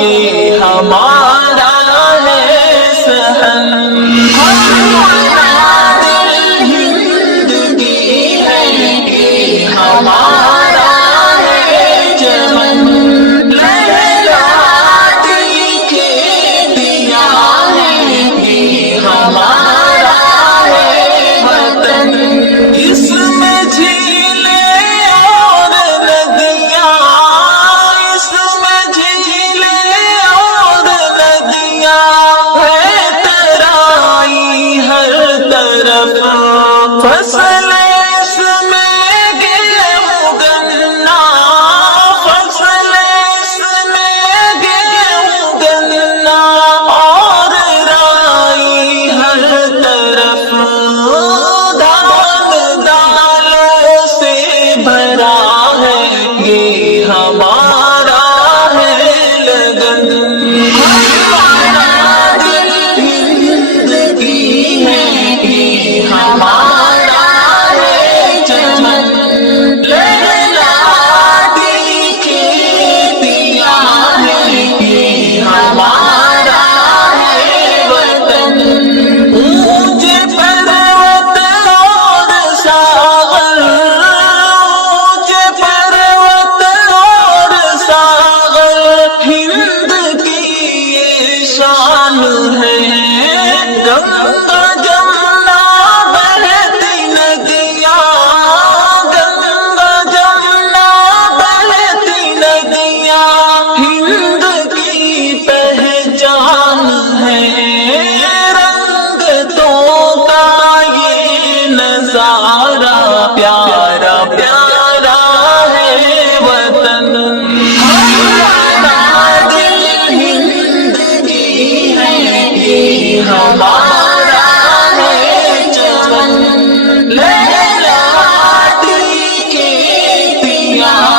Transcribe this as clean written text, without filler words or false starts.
یہ ہمارا ہے سہن، ہند کی ہے یہ ہمارا ہے چمن، لہراتی کھیتیاں ہیں یہ ہمارا ہے وطن، اس میں جھیلیں اور ندیاں، اس میں جھیلیں اور ندیاں ہے ترائی ہر طرف، فصل اس میں گیہوں گنا، فصل اس میں گیہوں گنا، اور رائی ہر طرف دان دالوں سے بھرا ہے یہ ہمارا ہے لگن، ہمارا دل ہند کی ہے یہ ہمارا ہے چمن، لہراتی کھیتیاں ہیں یہ ہمارا ہے وطن، اونچے پروت اور ساغر، اونچے پروت اور ساغر ہند کی یہ شان ہے، گنگا جمنا بہتی ندیاں، گنگا جمنا بہتی ندیاں ہند کی پہچان ہے، رنگتوں کا یہ نظارہ پیارا پیارا ہے وطن، ہمارا دل ہند کی ہے یہ ہمارا ہے چمن، لہراتی کھیتیاں